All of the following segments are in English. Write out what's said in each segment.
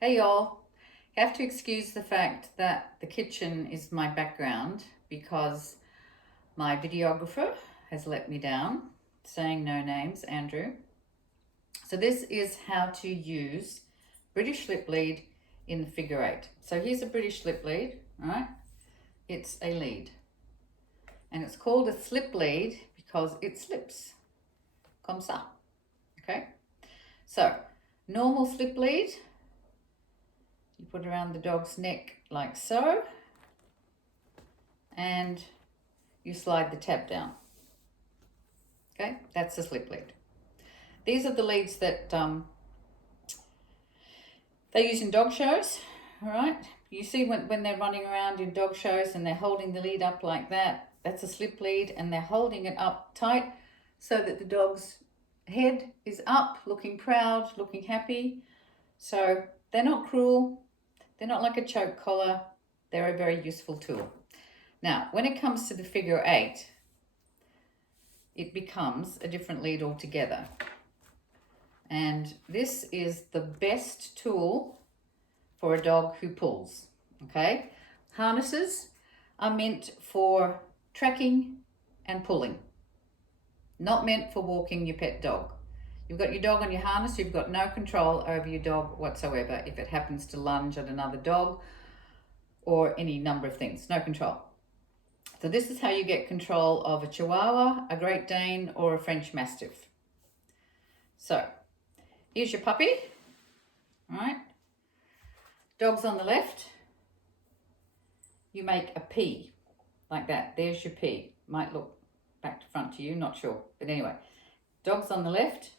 Hey y'all, you have to excuse the fact that the kitchen is my background because my videographer has let me down, saying no names, Andrew. So this is how to use British slip lead in the figure eight. So here's a British slip lead, right? It's a lead. And it's called a slip lead because it slips. Comme ça. Okay? So, normal slip lead, you put it around the dog's neck like so, and you slide the tab down. Okay, that's the slip lead. These are the leads that they use in dog shows, all right? You see when they're running around in dog shows and they're holding the lead up like that, that's a slip lead, and they're holding it up tight so that the dog's head is up, looking proud, looking happy. So they're not cruel, they're not like a choke collar, they're a very useful tool. Now, when it comes to the figure eight, it becomes a different lead altogether. And this is the best tool for a dog who pulls, okay? Harnesses are meant for tracking and pulling, not meant for walking your pet dog. You've got your dog on your harness, you've got no control over your dog whatsoever if it happens to lunge at another dog or any number of things, no control. So this is how you get control of a Chihuahua, a Great Dane, or a French Mastiff. So, here's your puppy, all right? Dog's on the left. You make a P, like that. There's your P. Might look back to front to you, not sure. But anyway, dog's on the left.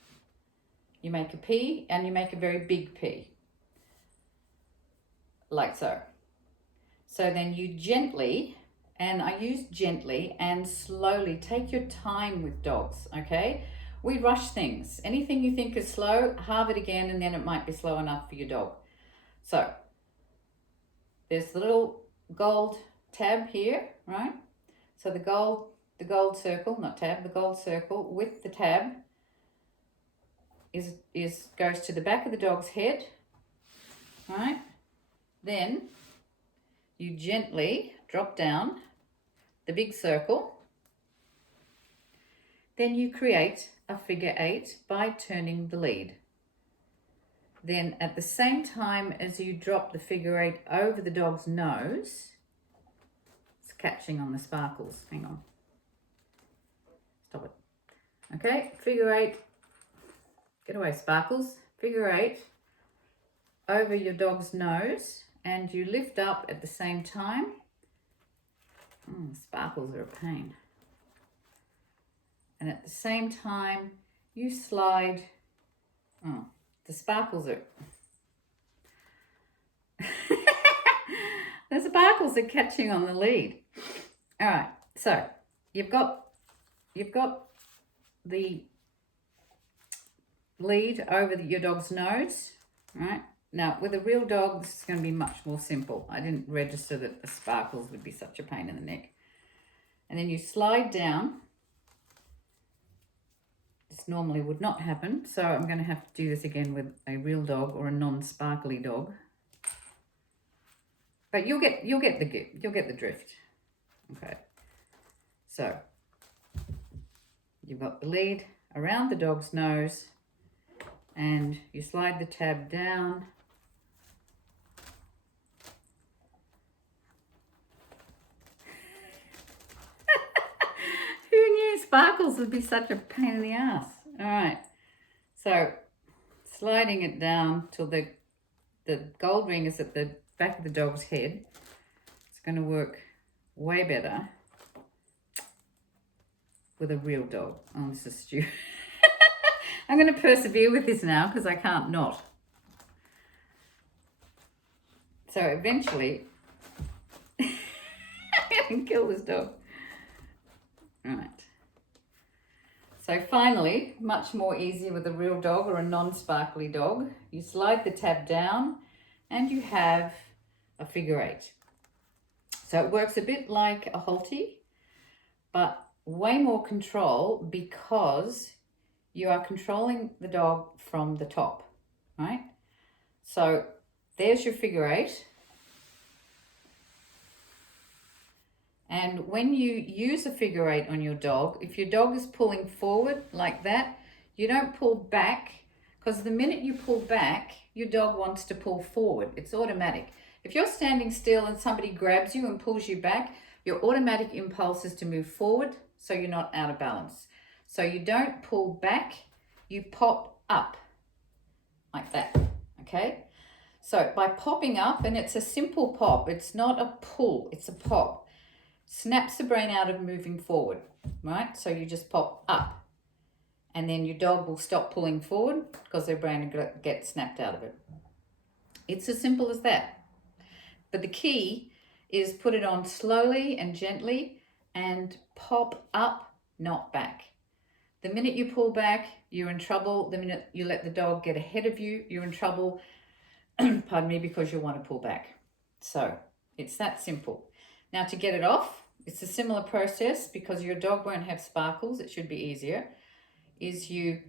You make a P, and you make a very big P, like so. So then you gently, and I use gently and slowly, take your time with dogs, okay? We rush things. Anything you think is slow, halve it again, and then it might be slow enough for your dog. So, there's the little gold tab here, right? So the gold circle, not tab, the gold circle with the tab goes to the back of the dog's head, right? Then you gently drop down the big circle. Then you create a figure eight by turning the lead. Then at the same time as you drop the figure eight over the dog's nose, it's catching on the sparkles, hang on. Stop it. Okay, figure eight, get away sparkles, figure eight over your dog's nose, and you lift up at the same time. Sparkles are a pain. And at the same time, you slide. The sparkles are. The sparkles are catching on the lead. All right, so you've got the lead over your dog's nose, right? Now, with a real dog, this is going to be much more simple. I didn't register that the sparkles would be such a pain in the neck. And then you slide down. This normally would not happen, so I'm going to have to do this again with a real dog or a non-sparkly dog. But you'll get the drift. Okay. So you've got the lead around the dog's nose, and you slide the tab down. Who knew sparkles would be such a pain in the ass? All right, so sliding it down till the gold ring is at the back of the dog's head. It's going to work way better with a real dog. Oh, this is stupid. I'm going to persevere with this now because I can't not. So eventually, I can kill this dog. Right. So finally, much more easy with a real dog or a non-sparkly dog. You slide the tab down and you have a figure eight. So it works a bit like a halty, but way more control because you are controlling the dog from the top, right? So there's your figure 8. And when you use a figure 8 on your dog, if your dog is pulling forward like that, you don't pull back, because the minute you pull back, your dog wants to pull forward. It's automatic. If you're standing still and somebody grabs you and pulls you back, your automatic impulse is to move forward so you're not out of balance. So you don't pull back, you pop up like that, okay? So by popping up, and it's a simple pop, it's not a pull, it's a pop. Snaps the brain out of moving forward, right? So you just pop up, and then your dog will stop pulling forward because their brain will get snapped out of it. It's as simple as that. But the key is put it on slowly and gently and pop up, not back. The minute you pull back, you're in trouble. The minute you let the dog get ahead of you, you're in trouble, pardon me, because you want to pull back. So it's that simple. Now to get it off, it's a similar process because your dog won't have sparkles. It should be easier. Is you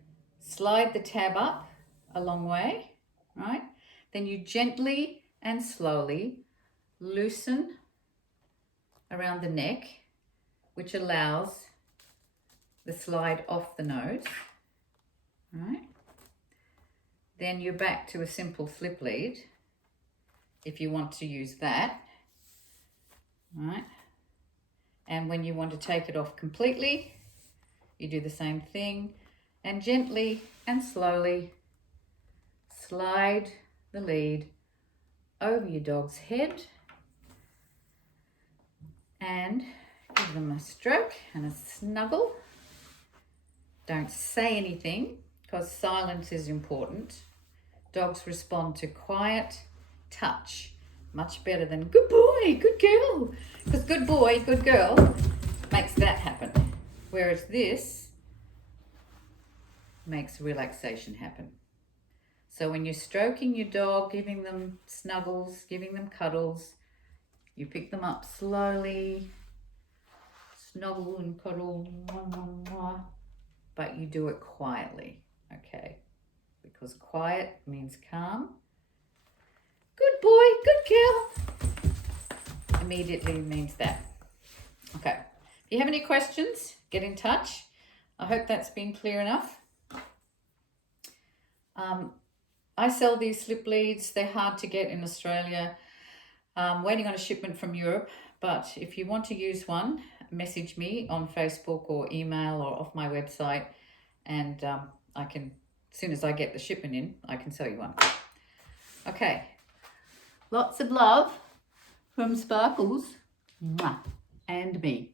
slide the tab up a long way, right? Then you gently and slowly loosen around the neck, which allows the slide off the nose, right? Then you're back to a simple slip lead if you want to use that. Right, and when you want to take it off completely, you do the same thing and gently and slowly slide the lead over your dog's head and give them a stroke and a snuggle. Don't say anything because silence is important. Dogs respond to quiet touch much better than good boy, good girl. Because good boy, good girl makes that happen. Whereas this makes relaxation happen. So when you're stroking your dog, giving them snuggles, giving them cuddles, you pick them up slowly, snuggle and cuddle, but you do it quietly, okay? Because quiet means calm. Good boy, good girl. Immediately means that. Okay. If you have any questions, get in touch. I hope that's been clear enough. I sell these slip leads. They're hard to get in Australia. Waiting on a shipment from Europe. But if you want to use one, message me on Facebook or email or off my website. And I can, as soon as I get the shipment in, I can sell you one. Okay. Lots of love from Sparkles and me.